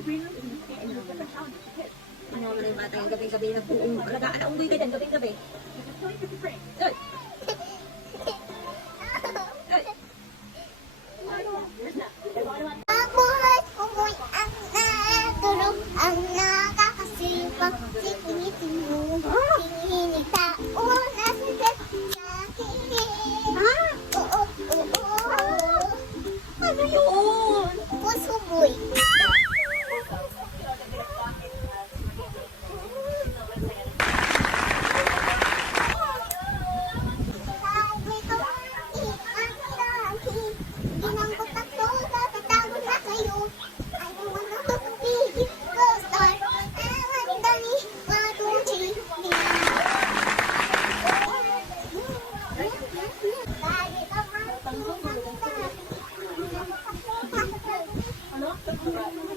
Ano naman yung bata yung gabing-gabi nag-uung. Alagaan na unggoy ka dyan, gabing-gabi. Ay! Mabuhay unggoy ang natulog, ang nakakasipag, sikingitin mo. Hinihinig tao na sigat sa kilig. Oo, oo. Ano yun? Pusuboy. Ano?